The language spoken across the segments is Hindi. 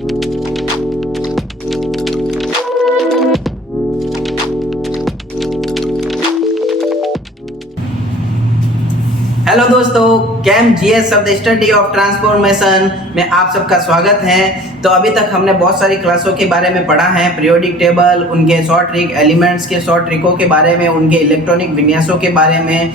हेलो दोस्तों, कैम जीएस शब्द स्टडी ऑफ ट्रांसफॉर्मेशन में आप सबका स्वागत है। तो अभी तक हमने बहुत सारी क्लासों के बारे में पढ़ा है, पीरियोडिक टेबल, उनके शॉर्ट ट्रिक, एलिमेंट्स के शॉर्ट ट्रिकों के बारे में, उनके इलेक्ट्रॉनिक विन्यासों के बारे में,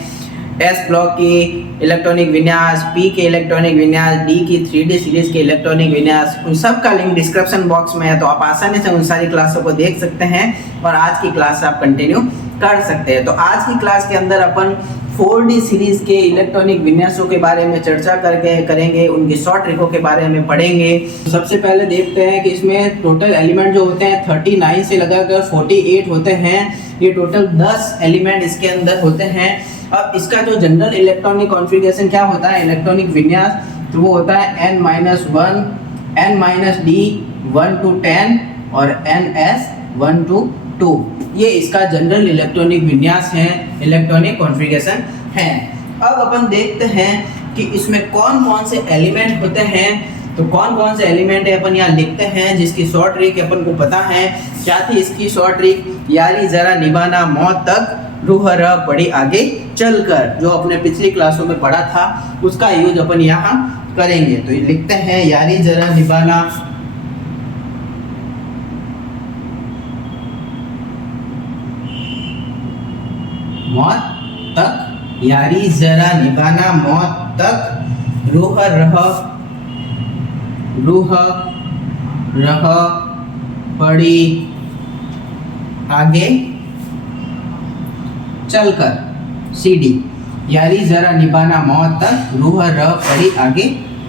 एस ब्लॉक की इलेक्ट्रॉनिक विन्यास, पी के इलेक्ट्रॉनिक विन्यास, डी की 3D सीरीज के इलेक्ट्रॉनिक विन्यास, उन सब का लिंक डिस्क्रिप्शन बॉक्स में है, तो आप आसानी से उन सारी क्लासों को देख सकते हैं और आज की क्लास आप कंटिन्यू कर सकते हैं। तो आज की क्लास के अंदर अपन 4D सीरीज के इलेक्ट्रॉनिक विन्यासों के बारे में चर्चा करके करेंगे, उनकी शॉर्ट ट्रिकों के बारे में पढ़ेंगे। सबसे पहले देखते हैं कि इसमें टोटल एलिमेंट जो होते हैं 39 से लगाकर 48 होते हैं। ये टोटल 10 एलिमेंट इसके अंदर होते हैं। अब इसका जो जनरल इलेक्ट्रॉनिक कॉन्फ़िगरेशन क्या होता है, इलेक्ट्रॉनिक विन्यास, तो वो होता है n-1, n-d 1 to 10 और ns 1 to 2। ये इसका जनरल इलेक्ट्रॉनिक विन्यास है, इलेक्ट्रॉनिक कॉन्फ़िगरेशन है। अब अपन देखते हैं कि इसमें कौन कौन से एलिमेंट होते हैं। तो कौन कौन से एलिमेंट है अपन यहाँ लिखते हैं, जिसकी शॉर्ट ट्रिक अपन को पता है। क्या थी इसकी शॉर्ट ट्रिक? यारी जरा निभाना मौत तक, रूह रह पड़ी आगे चलकर, जो अपने पिछली क्लासों में पढ़ा था उसका यूज अपन यहाँ करेंगे। तो लिखते हैं यारी जरा निभाना मौत तक, यारी जरा निभाना मौत तक, रूह रह पड़ी आगे चलकर, CD। यारी जरा निभाना मौत तक, रूह रह पड़ी आगे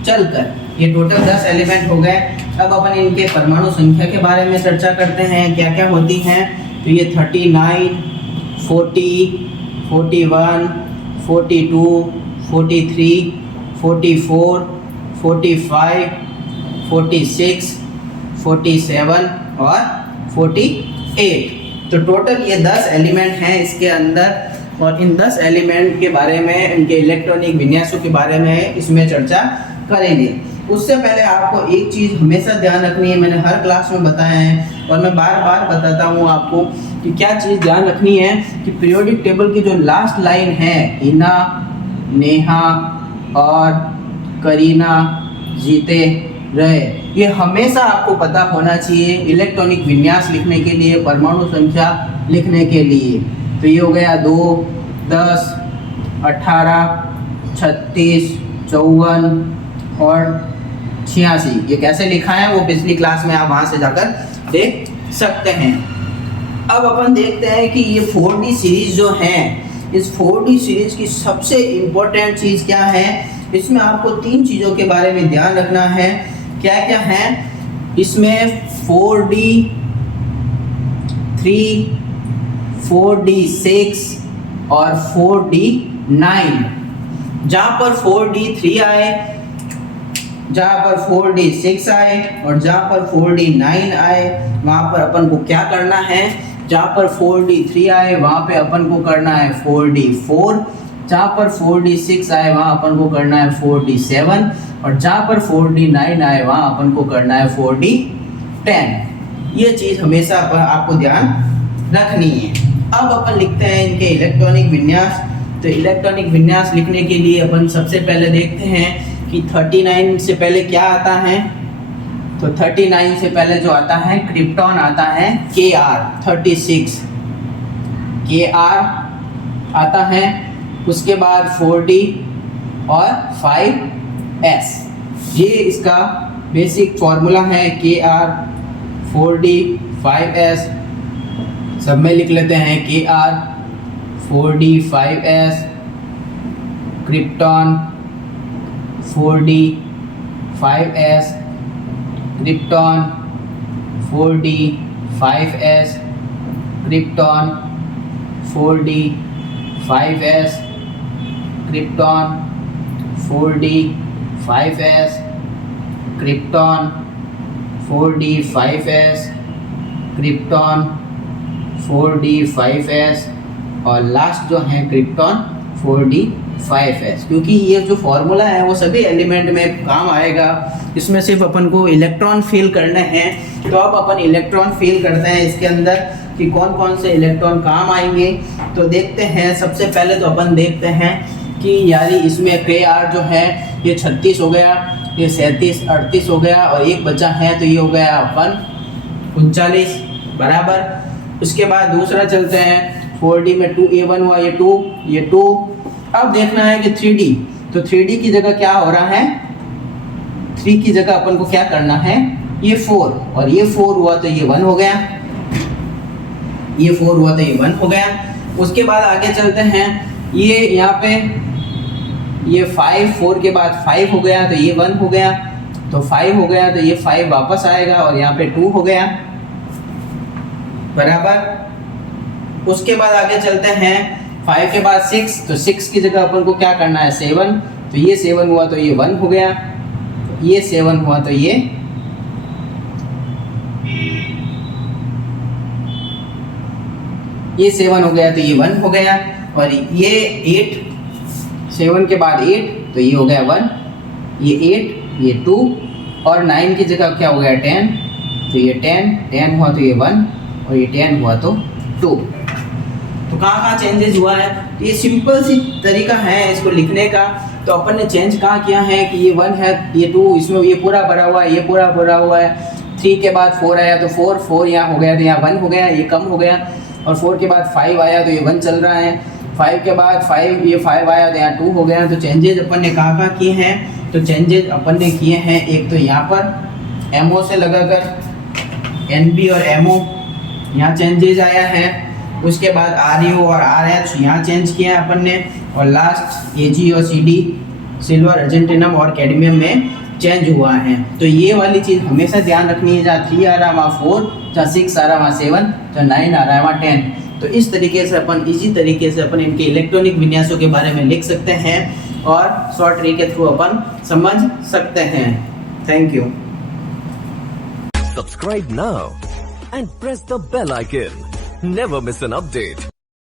चलकर। ये टोटल 10 एलिमेंट हो गए। अब अपन इनके परमाणु संख्या के बारे में चर्चा करते हैं, क्या क्या होती हैं। तो ये 39, 40, 41, 42, 43, 44, 45, 46, 47 और 48। तो टोटल ये 10 एलिमेंट हैं इसके अंदर, और इन 10 एलिमेंट के बारे में, इनके इलेक्ट्रॉनिक विन्यासों के बारे में इसमें चर्चा करेंगे। उससे पहले आपको एक चीज़ हमेशा ध्यान रखनी है, मैंने हर क्लास में बताया है और मैं बार बार बताता हूँ आपको कि क्या चीज़ ध्यान रखनी है कि पीरियोडिक टेबल की जो लास्ट लाइन है, हिना, नेहा और करीना जीते रहे, ये हमेशा आपको पता होना चाहिए इलेक्ट्रॉनिक विन्यास लिखने के लिए, परमाणु संख्या लिखने के लिए। तो ये हो गया 2, 10, 18, 36, 54 और 86। ये कैसे लिखा है वो पिछली क्लास में आप वहाँ से जाकर देख सकते हैं। अब अपन देखते हैं कि ये 4D सीरीज जो है, इस 4D सीरीज की सबसे इम्पोर्टेंट चीज़ क्या है। इसमें आपको 3 चीज़ों के बारे में ध्यान रखना है। क्या क्या है इसमें? 4D3, 4D6 और 4D9। जहाँ पर 4D3 आए, जहाँ पर 4D6 आए और जहाँ पर 4D9 आए, वहाँ पर अपन को क्या करना है? जहाँ पर 4D3 आए वहाँ पे अपन को करना है 4D4, जहाँ पर 4D6 आए वहाँ अपन को करना है 4D7 और जहाँ पर 4D9 आए वहाँ अपन को करना है 4D10। ये चीज़ हमेशा आपको ध्यान रखनी है। अब अपन लिखते हैं इनके इलेक्ट्रॉनिक विन्यास। तो इलेक्ट्रॉनिक विन्यास लिखने के लिए अपन सबसे पहले देखते हैं कि 39 से पहले क्या आता है। तो 39 से पहले जो आता है क्रिप्टॉन आता है, Kr 36 Kr आता है। उसके बाद 4D और 5S, ये इसका बेसिक फॉर्मूला है। Kr 4D 5S, सब में लिख लेते हैं Kr 4D 5S, krypton 4D 5S, krypton 4D 5S, krypton 4D 5S, krypton 4D 5S, krypton 4D 5S, krypton 4D 5S और लास्ट जो है क्रिप्टॉन 4D 5s, क्योंकि ये जो फॉर्मूला है वो सभी एलिमेंट में काम आएगा। इसमें सिर्फ अपन को इलेक्ट्रॉन फिल करने हैं। तो अब अपन इलेक्ट्रॉन फिल करते हैं इसके अंदर कि कौन कौन से इलेक्ट्रॉन काम आएंगे। तो देखते हैं, सबसे पहले तो अपन देखते हैं कि यारी इसमें Kr जो है ये 36 हो गया, ये 37 38 हो गया और एक बचा है तो ये हो गया अपन 39 बराबर। उसके बाद दूसरा चलते हैं 4D में 2A1 हुआ, ये 2। अब देखना है कि 3D, तो 3D की जगह क्या हो रहा है, 3 की जगह अपन को क्या करना है, ये 4 और ये 4 हुआ तो ये 1 हो गया, ये 4 हुआ तो ये 1 हो गया। उसके बाद आगे चलते हैं, ये यहाँ पे ये 5, 4 के बाद 5 हो गया तो ये 1 हो गया, तो 5 हो गया तो ये 5 वापस आएगा और यहाँ पे 2 हो गया बराबर। उसके बाद आगे चलते हैं 5 के बाद 6, तो 6 की जगह अपन को क्या करना है 7, तो ये 7 हुआ तो ये 1 हो गया, ये 7 हुआ तो ये 7 हो गया तो ये 1 हो गया। और ये 8, 7 के बाद 8 तो ये हो गया 1, ये 8, ये 2 और 9 की जगह क्या हो गया 10, तो ये 10 हुआ तो ये 1 और ये 10 हुआ तो 2। तो कहाँ चेंजेस हुआ है, तो ये सिंपल सी तरीका है इसको लिखने का। तो अपन ने चेंज कहाँ किया है कि ये 1 है, ये 2, इसमें ये पूरा भरा हुआ है, ये पूरा भरा हुआ है। 3 के बाद 4 आया तो 4 यहाँ हो गया तो यहाँ 1 हो गया, ये कम हो गया। और 4 के बाद 5 आया तो ये 1 चल रहा है। 5 के बाद 5 ये 5 आया तो यहाँ 2 हो गया। तो चेंजेस अपन ने कहाँ किए हैं, तो चेंजेस अपन ने किए हैं एक तो यहाँ पर MO से लगाकर NB और MO यहाँ चेंजेस आया है। उसके बाद RU और RH यहाँ चेंज किया है अपन ने। और लास्ट AG और CD सिल्वर, अर्जेंटिनम और कैडमियम में चेंज हुआ है। तो ये वाली चीज़ हमेशा ध्यान रखनी है, जहाँ 3 आ रहा है वहाँ 4, जहाँ 6 आ रहा है वहाँ 7, जहाँ 9 आ रहा है वहाँ 10। तो इस तरीके से अपन इसी तरीके से अपन इनके इलेक्ट्रॉनिक विन्यासों के बारे में लिख सकते हैं और शॉर्ट ट्री के थ्रू अपन समझ सकते हैं। Thank you. Subscribe now and press the bell icon. Never miss an update.